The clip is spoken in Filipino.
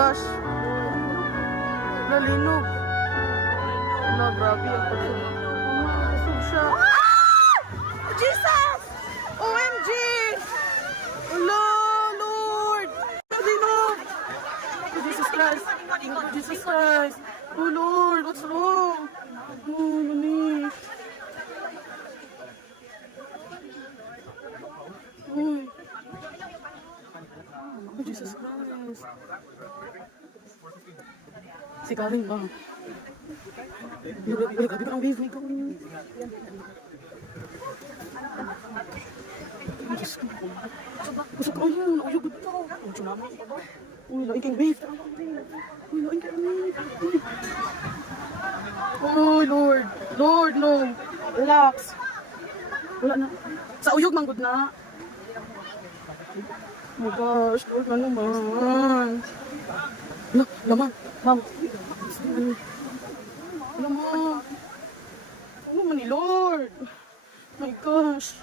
gosh. Nalinog. Wala, grabe ang pagsunog. Kusog siya. Ah! Jesus! OMG! Wala, Lord! Nalinog! Oh, Jesus Christ! Oh, Jesus Christ! Oh, Lord! What's wrong? Oh, mami. Uy. Oh, Jesus Christ. Si Karin ba? Grabe ka ang wave ni Karin. Diyos ko. Gusto ko yun. Uyog ito. Ang tsunami pa ba? Uy, laing kang wave. Uy, laing kang wave. Oh, Lord. Lord, no. Relax. Wala na. Sa uyog manggod na. Oh my gosh, Lord, ano naman? Laman. Ma'am. Laman. Ano naman ni Lord? My gosh.